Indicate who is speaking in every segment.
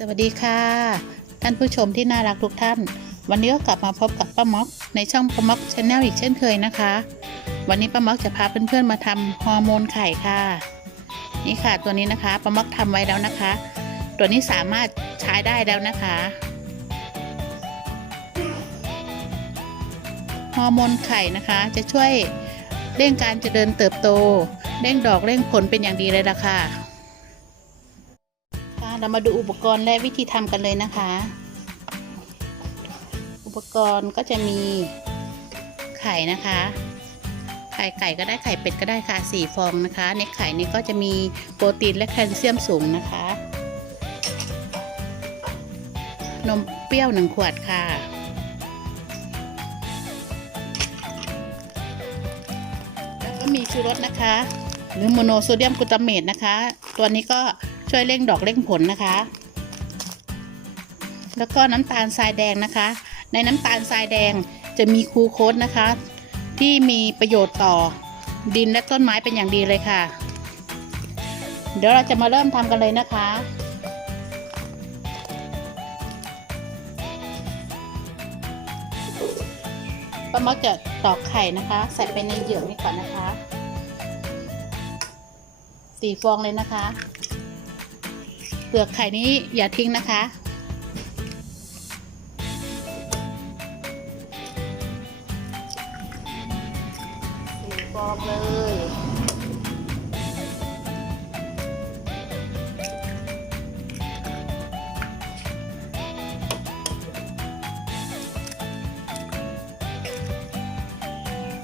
Speaker 1: สวัสดีค่ะ ท่านผู้ชมที่น่ารักทุกท่าน วันนี้ก็กลับมาพบกับป้าม็อกในช่องป้าม็อกชาแนลอีกเช่นเคยนะคะ วันนี้ป้าม็อกจะพาเพื่อนๆมาทำฮอร์โมนไข่ค่ะ นี่ค่ะตัวนี้นะคะป้าม็อกทำไว้แล้วนะคะ ตัวนี้สามารถใช้ได้แล้วนะคะฮอร์โมนไข่นะคะ จะช่วยเร่งการเจริญเติบโตเร่งดอกเร่งผลเป็นอย่างดีเลยล่ะค่ะ เรามาดูอุปกรณ์และวิธีทำกันเลยนะคะ อุปกรณ์ก็จะมีไข่นะคะ ไข่ไก่ก็ได้ไข่เป็ดก็ได้ค่ะสี่ฟองนะคะในไข่นี้ก็จะมีโปรตีนและแคลเซียมสูงนะคะ นมเปรี้ยวหนึ่งขวดค่ะแล้วก็มีชูรสนะคะ หรือโมโนโซเดียมกลูตาเมตนะคะ ตัวนี้ก็ ช่วยเร่งดอกเร่งผลนะคะ แล้วก็น้ำตาลทรายแดงนะคะ ในน้ำตาลทรายแดงจะมีคูโคสนะคะ ที่มีประโยชน์ต่อดินและต้นไม้เป็นอย่างดีเลยค่ะ เดี๋ยวเราจะมาเริ่มทำกันเลยนะคะป้ามักจะตอกไข่นะคะ ใส่ไปในเหยือกนี้ก่อนนะคะสี่ฟองเลยนะคะ เปลือกไข่นี้อย่าทิ้งนะคะสี่ฟองเลย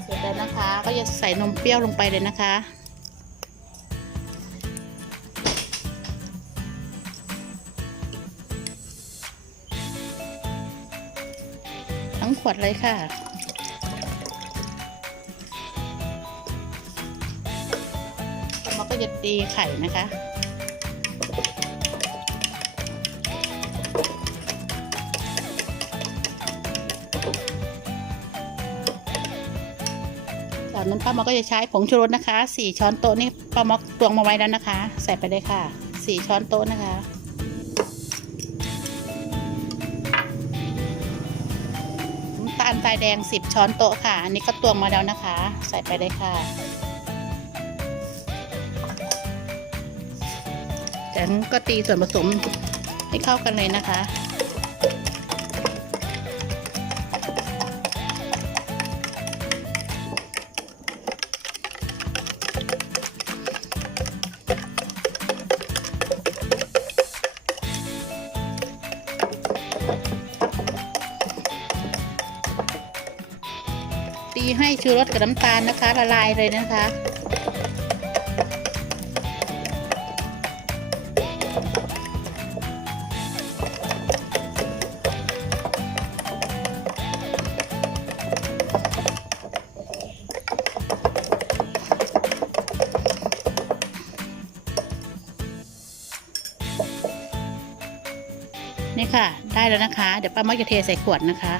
Speaker 1: เสร็จแล้วนะคะ ก็จะใส่นมเปรี้ยวลงไปเลยนะคะ ขวดเลยค่ะแล้วมันก็จะตีไข่นะคะจากนั้นป้ามอกก็จะใช้ผงชูรสนะคะสี่ช้อนโต๊ะนี่ป้ามอกตวงมาไว้แล้วนะคะ ใส่ไปเลยค่ะสี่ช้อนโต๊ะนะคะ ลทรายแดง 10 ช้อนโต๊ะค่ะ อันนี้ก็ตวงมาแล้วนะคะ ใส่ไปเลยค่ะ จากนั้นก็ตีส่วนผสมให้เข้ากันเลยนะคะ ให้ชูรสกับน้ำตาลนะคะ ละลายเลยนะคะ นี่ค่ะ ได้แล้วนะคะ เดี๋ยวป้ามักจะเทใส่ขวดนะคะ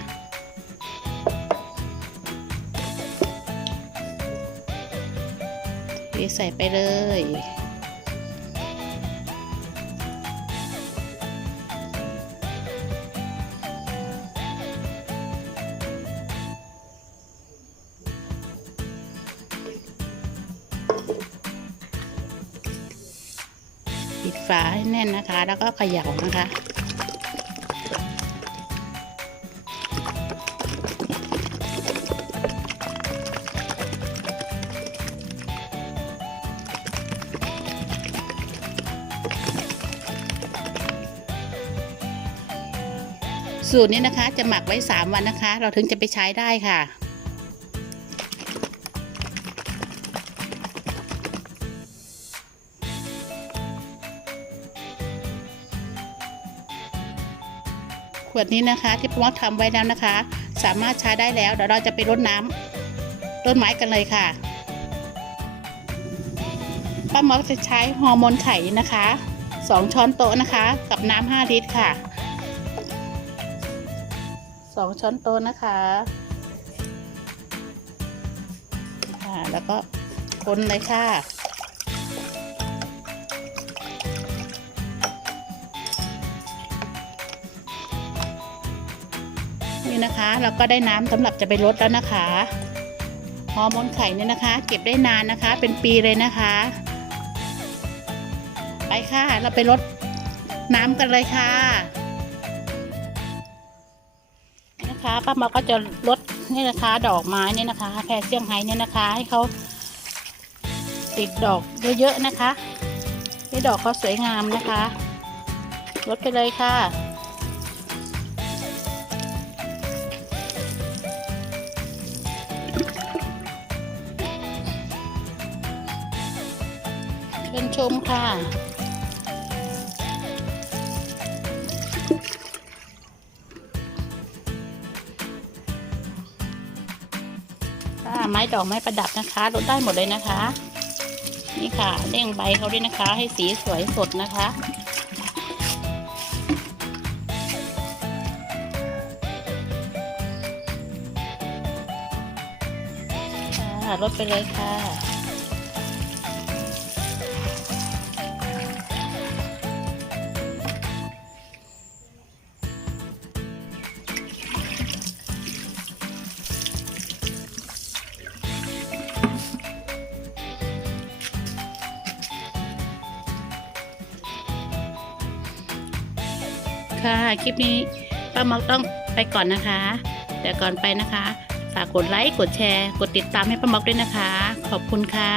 Speaker 1: ใส่ไปเลย ปิดฝาให้แน่นนะคะ แล้วก็เขย่านะคะ สูตรนี้นะคะจะหมักไว้ 3 วันนะคะ เราถึงจะไปใช้ได้ค่ะ ขวดนี้นะคะที่พ่อทำไว้แล้วนะคะ สามารถใช้ได้แล้วเดี๋ยวเราจะไปรดน้ำต้นไม้กันเลยค่ะป้ามอกจะใช้ฮอร์โมนไข่นะคะ 2 ช้อนโต๊ะนะคะ กับน้ำ5ลิตรค่ะ สองช้อนโต๊ะนะคะะแล้วก็คนเลยค่ะนี่นะคะเราก็ได้น้ำสำหรับจะไปรดแล้วนะคะฮอร์โมนไข่เนี่ยนะคะ เก็บได้นานนะคะ เป็นปีเลยนะคะ ไปค่ะ เราไปรดน้ำกันเลยค่ะ นะคะป้าหมอก็จะลดนี่นะคะ ดอกไม้เนี่ยนะคะ แพรเซี่ยงไฮ้เนี่ยนะคะ ให้เขาติดดอกเยอะๆนะคะให้ดอกเขาสวยงามนะคะลดไปเลยค่ะเชิญชมค่ะ ไม้ดอกไม้ประดับนะคะลดได้หมดเลยนะคะ นี่ค่ะเร่งใบเขาด้วยนะคะ ให้สีสวยสดนะคะค่ะลดไปเลยค่ะ ค่ะ คลิปนี้ป้าม็อกต้องไปก่อนนะคะ แต่ก่อนไปนะคะ ฝากกดไลค์ กดแชร์ กดติดตามให้ป้าม็อกด้วยนะคะ ขอบคุณค่ะ